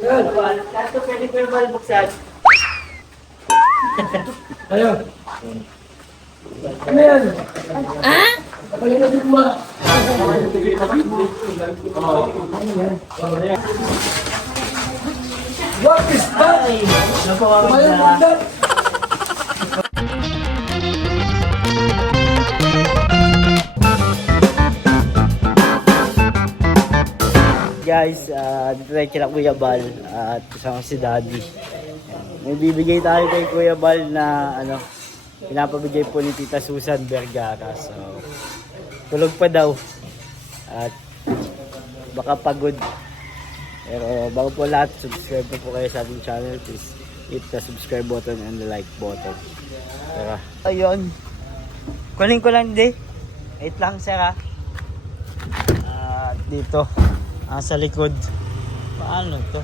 Ano ba? Kaso pwede ko yung malbuksan. Ayo. Ano yan? Ah? Palimutin mo. What is that? Ano po ang Kumain mo that? Guys, dito tayo kila Kuya Bal at kasama si Daddy. May bibigay tayo kay Kuya Bal na pinapabigay po ni Tita Susan Vergara. So, tulog pa daw at baka pagod. Pero bago po lahat, subscribe na po kayo sa ating channel. Please hit the subscribe button and the like button. Tara. Ayun. Kunin ko lang di. Wait lang, sir ha. At dito. Sa likod. Paano to?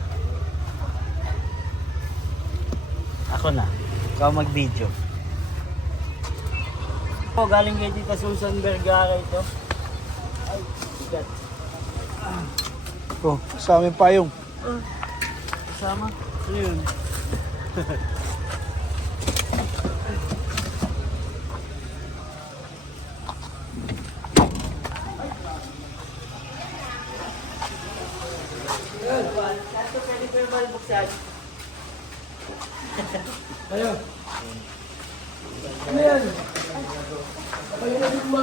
Ako na. Ikaw mag-video. Galing kay Tita Susan Vergara ito. Ay, bigat. Oh, sa amin payong. Kasama. Ano yun? Kaso pwede ko yung malbuksan. Ayo. Ano yan? Palimutin mo.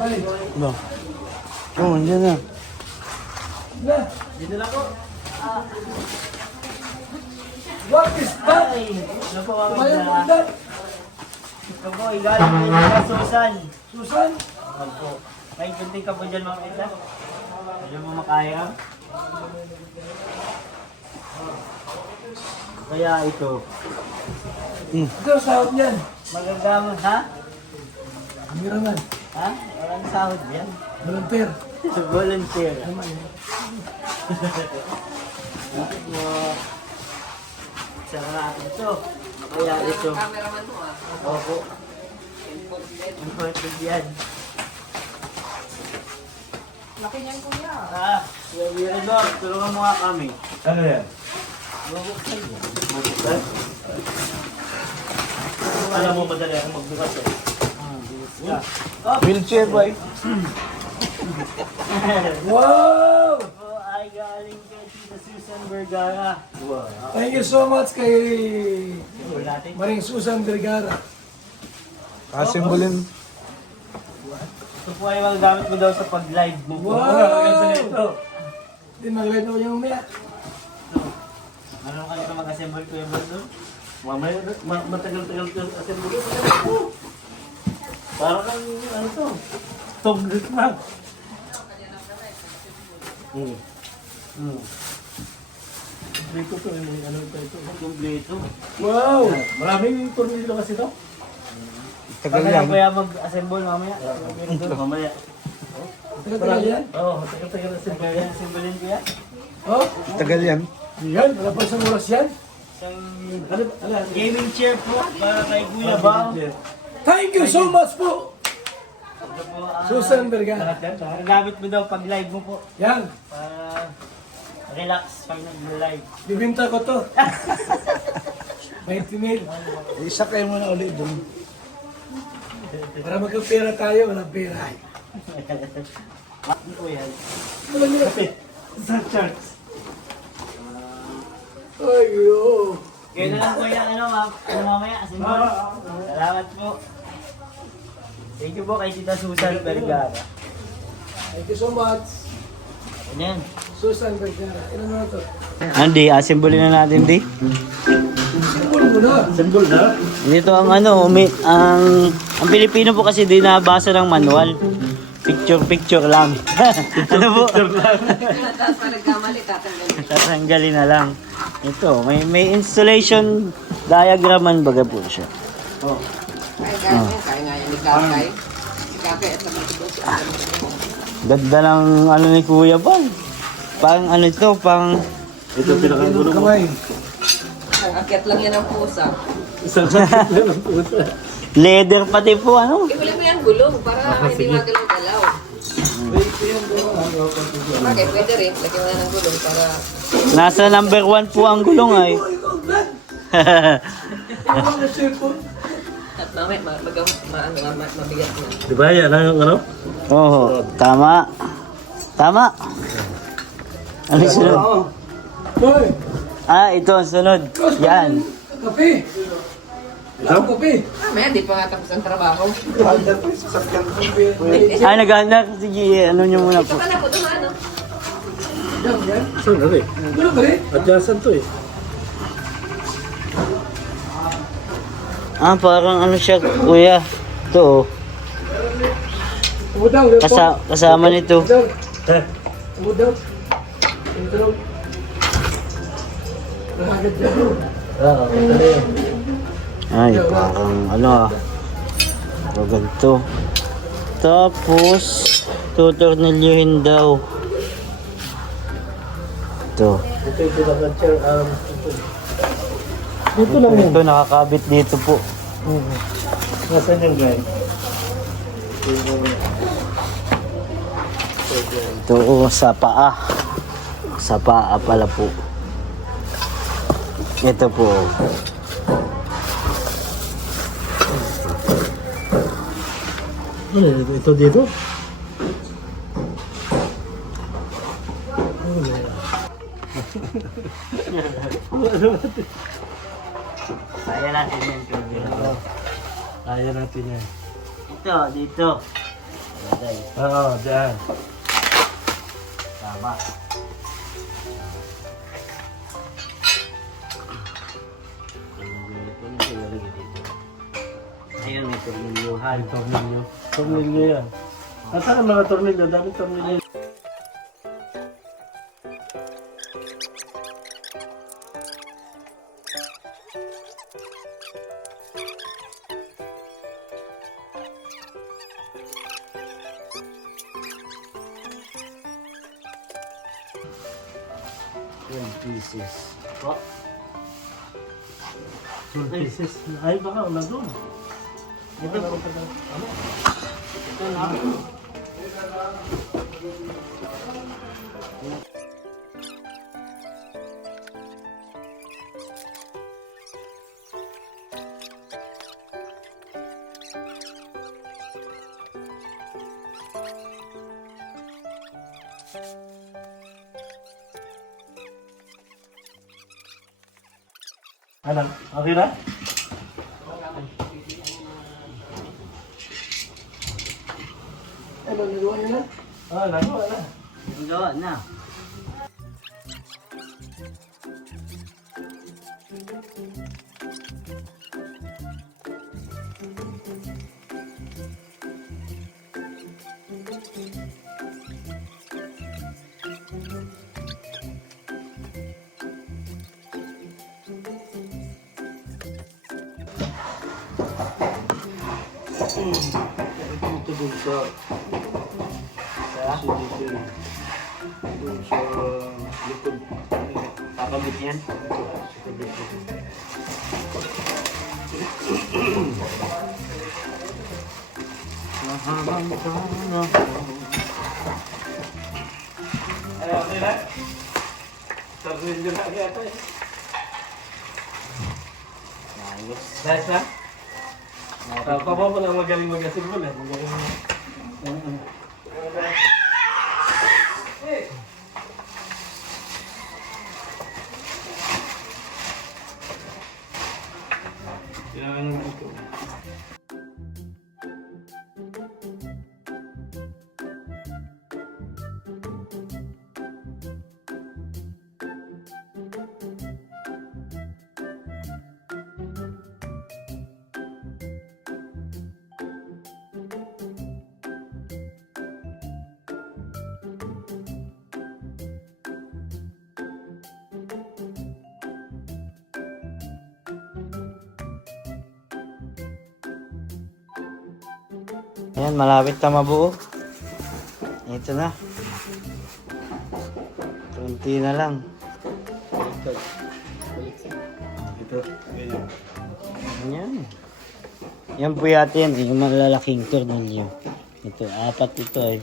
Balik. No. Oh, andyan na. Na. Dito lang po. What is that? Ay, ano po ang Kumain mo that? ito po, igaling kay Tita Susan. Susan? Opo. May kunting ka po dyan mga kita. Medyo mo makaya. Kaya ito. Ito, sahod niyan. Magagamit, ha? Ang naman. Ha? Walang sahod yan. Volunteer. Volunteer. Saka natin ito. Kaya ito. Cameraman mo ah. Opo. Important yan. Laki niyan kuya. Kuya Virador, tulungan mo nga kami. Ano yan? Mabuksan mo. Mabuksan? Alam mo, madali ako magbukas eh. Wheelchair boy. Wow! Ito ay galing kay Tita Susan Vergara. Thank you so much kay Ito natin. Maring Susan Vergara. Kasimbolin. Ito po ay magagamit mo daw sa pag-live mo. Wow! Hindi mag-light ako yung umaya. Ano kayo ito mag-assemble ko yung doon? Mamaya, matagal-tagal ito assembly. Parang ano to? Toglit na. Dito to, may ano ito. Kompleto. Wow! Maraming tornilyo kasi to. Tagal lang. Kaya mag-assemble mamaya. Mamaya. Tagal-tagal yan. Oo, tagal-tagal assembly. Kaya assemble ko yan. Oh, Tagal yan. yan. Wala pa isang oras yan. Isang Ano? gaming chair po para kay Kuya Bang. Thank you so much po, Ito po, Susan Vergara. gamit mo daw pag live mo po. Yan. Para relax pag nag-live. Bibinta ko to. 20 mil. Isa kayo muna ulit doon. Para magkapera tayo, walang pera. Ano po yan? Ano nyo? Sa church. Ay, yo. Kaya na lang po yan, mamaya, assemble. Salamat po. Thank you po kay Tita Susan Vergara. Thank you so much. Ano yan? Susan Vergara. Ilan na to? Andy, assemble na natin, di. Simbol mo na. Symbol na. Dito ang ang Pilipino po kasi di nabasa ng manual. Picture lang. Ano po? Tapos pa nagkamali, tatanggalin. Tatanggalin na lang. Ito, may installation diagraman baga po siya. Kaya ganyan, kaya nga yan ni Kakay. Si Kakay at naman ito si Adam. Ganda ng ni Kuya Bal. Pang ito, pang Ito pinakangulong mo. Kamay. Ang akyat lang yan ang pusa. Isang sakit lang ang pusa. leather pati po, Ibuli mo yan gulong para hindi magalaw-galaw. Okay, pwede rin. Lagyan mo na ng gulong para... Nasa number 1 po ang gulong ay. At mamaya, mabigat na. Di ba yan ang ano? Oo, tama. Tama. Ano yung sunod? Boy, Ah, ito ang sunod. Yan. kape. Ito? Kape. Mamaya, di pa nga tapos ang trabaho. Ah, naghahanap. Sige, ano nyo muna Ito po. ka na po, ano? Yan, yan. Saan na rin? Ano ba rin? Adjacent to eh. Ah, parang ano siya, kuya. Ito oh. Umudang. Kasama nito. Umudang. Eh, Umudang. Intro. Nahagad dyan. oo, ito yan. Ay, parang ano ah. Ganito. Tapos, tutornilyohin daw. Ito. Ito yung pinaka-chair arm. Dito lang yun. Ito nakakabit dito po. Nasaan yung guy? Ito oh, sa paa. Sa paa pala po. Ito po. Ano yun? Ito dito? Kaya natin yan, kuya. Kaya natin yan. Ito, dito. Aday, Oo, dyan. tama. Ayun, may tornilyuhan. Ay, tornilyo. Tornilyo yan. Nasaan ang mga tornilyo? Daming tornilyo. Pieces. Po. Ay, sis. Ay, baka wala doon. Ito po. Ito na. Ano? Okay na? Ano, nagawa niyo na? Ah, nagawa na. Ang gawa na. Ito dun sa... CDC. Dun sa likod. Kakabit yan. Ay, okay na? Tornilyo na yata eh. Ayos. Nice na? Papa mo lang magaling mag-assemble eh. Magaling. Kailangan naman ito. Ayan, malapit na mabuo. Ito na. Kunti na lang. Ito. Ganyan. Ayan. Yan po yata yan, yung malalaking tornilyo. Ito, 4 ito eh.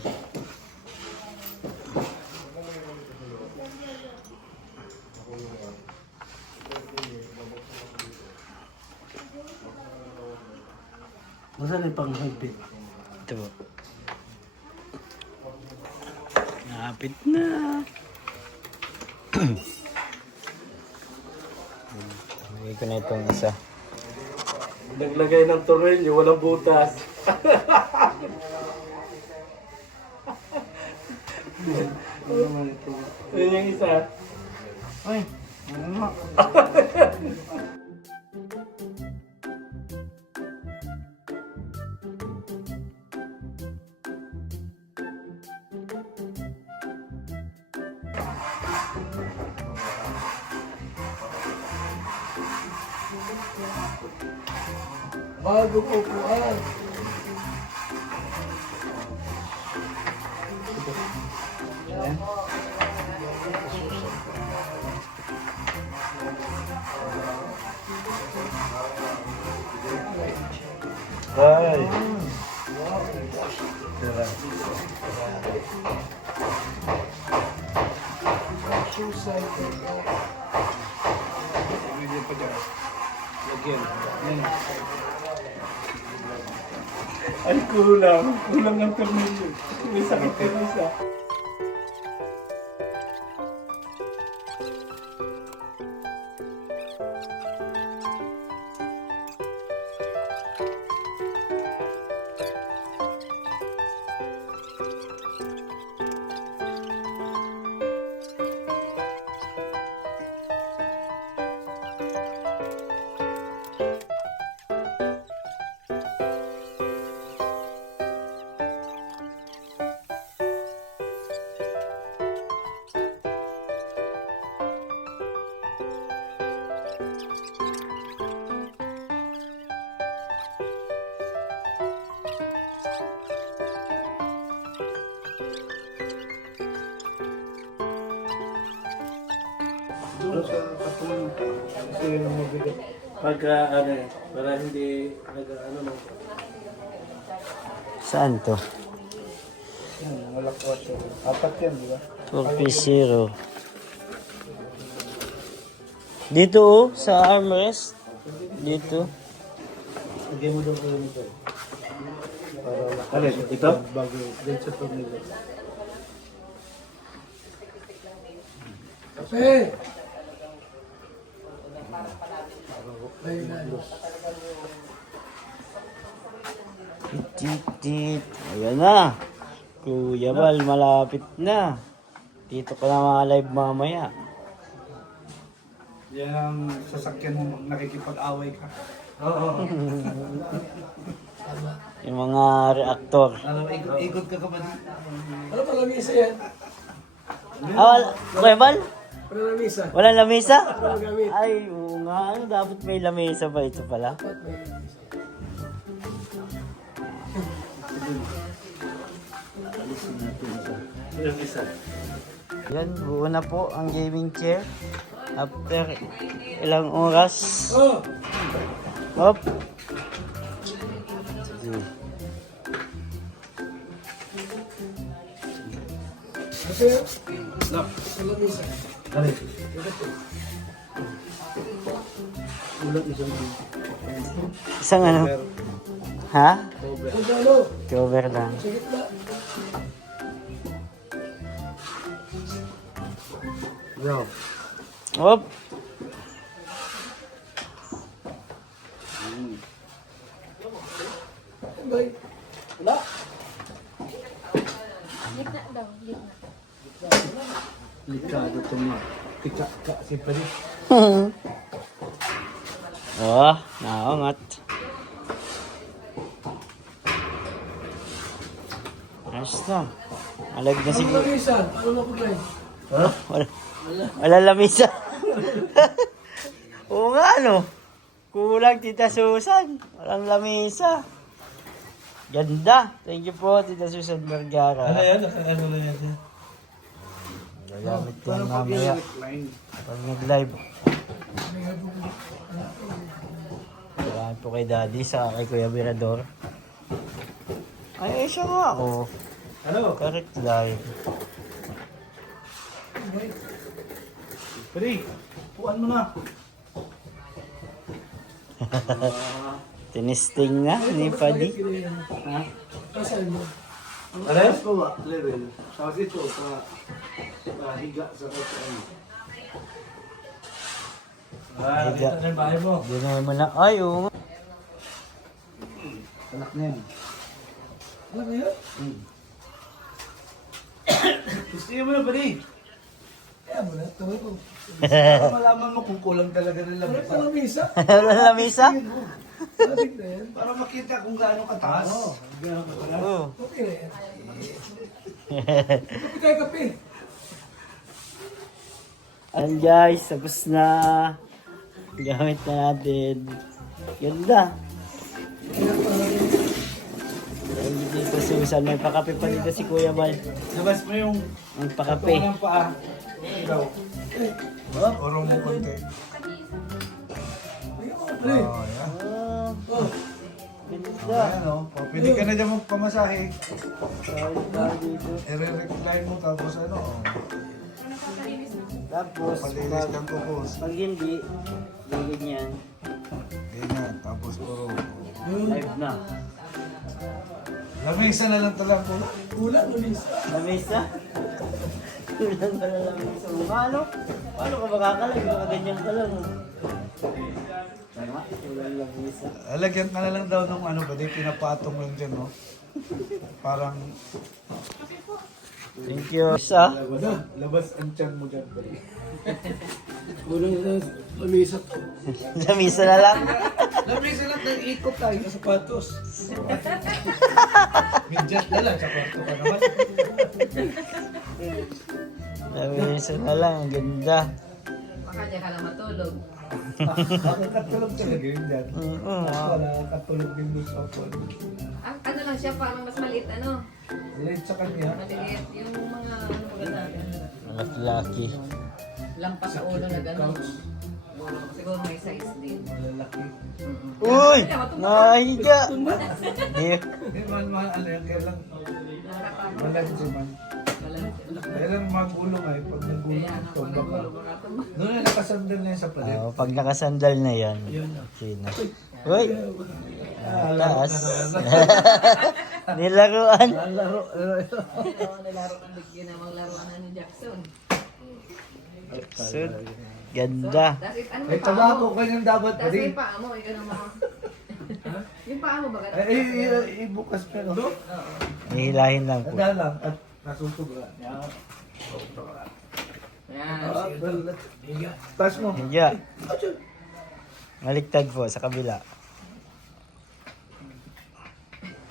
Masa na pang higpit? Ito po. Napit na. Lagay ko na itong isa. Naglagay ng tornilyo, walang butas. Yun yung isa. Ay, ano nga? Bago ko kuhaan. Ay. Ay, kulang. Kulang ng tornilyo. May sakit ka rin isa. Pagka ano eh, para hindi ano no. Saan to? Wala ko ito. Apat yan, di ba? 4P0. Dito oh, sa armrest. Dito. Lagyan mo daw ko yun ito. Para wala ka. Alin, ito? Bago, dahil sa tornilyo. Kape! Tit. Ayan na. Kuya Bal, malapit na. Dito ka na mga live mamaya. Yan ang sasakyan mo nakikipag-away ka. Oo. Yung mga reaktor. Ano, ikot ka ba dito? Ano pala misa yan? Kuya Bal? Wala na misa. Walang lamesa? Wala gamit. Ay, oo nga. Ano, dapat may lamesa pa ito pala. Yung isa. Yan, buo na po ang gaming chair. After ilang oras. Oh! Hop. Kasi, wala misa. Alin? Ulat isang Isang ano? Ha? Kung ano, Cover lang. sa gitna. Bro. Hop. Bay. Wala. Gitna daw, gitna. Likado ito mga. Tika si Pari. Oh, naangat. Ayos na. Alag na Ano siguro. na misa? Ano na kulay? Wala lamisa. Oo nga, no? Kulang, Tita Susan. Walang lamisa. Ganda. Thank you po, Tita Susan Vergara. Ano yan? Ano na yan siya? Gagamit ko yan mamaya. Pag nag-live. Salamat po kay Daddy sa kay Kuya Mirador. Ay, siya nga ako. Ano? Correct live. Pari, puan mo na. Tinisting na ni Paddy. Ha? Alam? Ko ba? Level. Tapos ito, sa higa sa ano. Higa. Ito na yung bahay mo. Ginawa mo na. Ay, oo. Anak na yan. Ano ba yun? Gusto mo na ba di? Kaya mo na, tuloy ko. Para malaman mo kung kulang talaga ng Wala lamesa. pa lamisa. Wala na misa? Matik na yan. Para makita kung gaano kataas. Oo. Okay na yan. Kape tayo, kape. Ayan guys, tapos na. Gamit na natin. Ganda. Ayan dito Susan. May pakape pa dito si Kuya Bal. Labas mo yung Ang pakape. ng paa. Ikaw. Orong mo konti. Pre. Oh, yan. Oh, ganda. Ayan o. Pwede ka na dyan magpamasahe. Solid na dito. I-recline mo tapos ano. Oh. Tapos, Palilis kang kukos. pag hindi, ganyan. Ganyan. Tapos orong. Live na. Lamesa na lang talaga po. Kulang, lamisa. Lamesa? Kulang ka na lamesa mo. Ano? Paano ka makakalag? Baka ganyan ka lang. Tama, kulang lamesa. Alagyan ka na lang daw ng ano ba, di pinapatong lang dyan, no? Parang Thank you. Isa? labas ang tiyan mo dyan. Kulang na lamisa. Lamesa na lang. Lamesa lang, nag-ikot tayo. Sa sapatos. Midjat na lang, sa kwarto ka naman. Lamesa na lang. Ang ganda. Baka dyan ka lang matulog. Nakakatulog talaga yun dyan. Mm-mm. Nakakatulog din doon sa kwarto. Ano lang siya, parang mas maliit, ano? Late sa kanya. Maliliit. Yung mga, ano ba natin? Lucky. Lampas sa ulo na gano'n. Siguro may size din. Malalaki. Uy! Nahiga! Di. Hindi man, ano yan, kaya lang malaki si man. Kaya lang magulong ay, pag nagulong ito, baka. Doon na nakasandal na yan sa palit. Oh, pag nakasandal na yan. Okay na. Uy! Taas. Nilaruan. Laro, Oo, nilaro ang ginawang laruan na ni Jackson. So, ganda. That's it. Ano May yung paa tabako mo? kanyang dapat pa Tapos rin. yung paa mo, ikaw naman. Yung paa mo ba? Ibukas ka, no? Ihilahin lang po. Tanda lang, at nasuntog ka. Yan. Taas mo. Higa. Maligtad po sa kabila.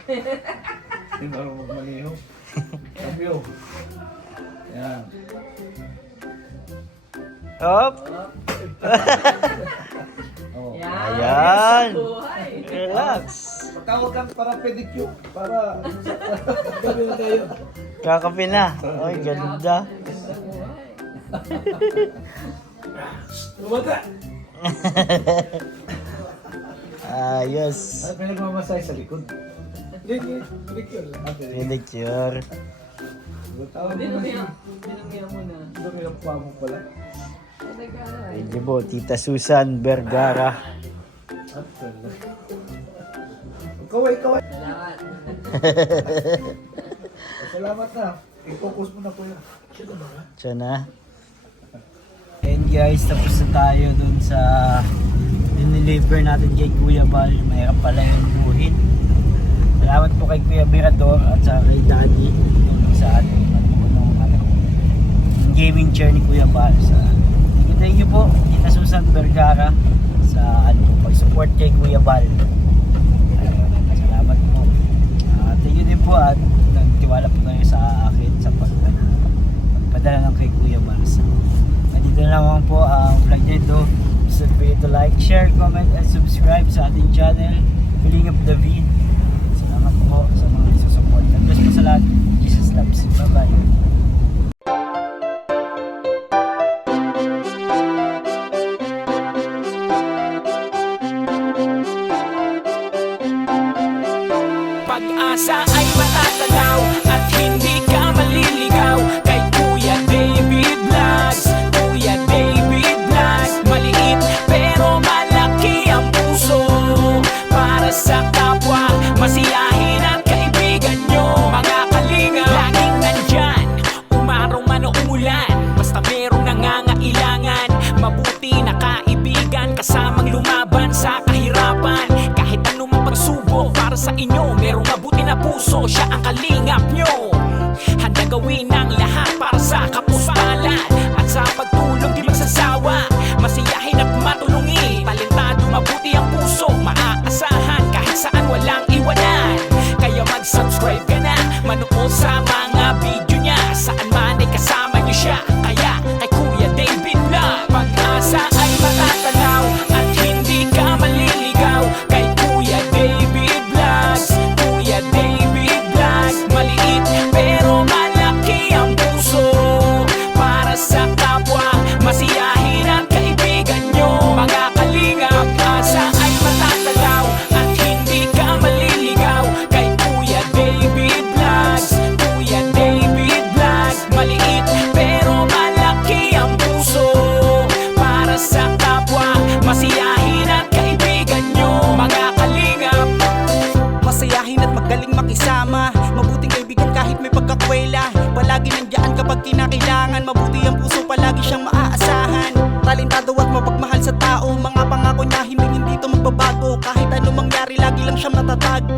Hindi marunong magmaniho. Sabyo. Yan. Hop! Oh. Yan. Ayan. Buhay. Relax. Tawag kang para pedicure. Para Kape na tayo. Kakape na. Ay, ganda. Bumata. Ayos. Ay, may nagmamasay sa likod. Yan, picture lang. Pedicure. Tawag mo na siya. Dinungiya mo na. Dumi ang paa mo pala. Oh my God. Thank you po, Tita Susan Vergara. At pala. Kaway. Salamat. Salamat na. I-focus mo na po yan. Siya na. And guys, tapos na tayo dun sa diniliver natin kay Kuya Bal. Mayroon pala yung buhin. Salamat po kay Kuya Mirador at sa kay Daddy sa ating gaming chair ni Kuya Bal. Thank you po, Tita Susan Vergara sa pag-support kay Kuya Bal. Salamat po. Thank you din po at nagtiwala po tayo sa akin sa pagpadala ng kay Kuya Bal. Dito na naman po ang vlog nito. So for you to like, share, comment, and subscribe sa ating channel, Feeling of David. Salamat po sa mga nagsusupport. God bless po sa lahat. Jesus loves you. Bye-bye. Pag-asa ay matatagaw at hindi ka maliligaw kay Kuya David Vlogs. Kuya David Vlogs, maliit pero malaki ang puso para pag kinakailangan. Mabuti ang puso, palagi siyang maaasahan. Talentado at mapagmahal sa tao, mga pangako niya hindi to magbabago. Kahit ano mangyari, lagi lang siyang matatag.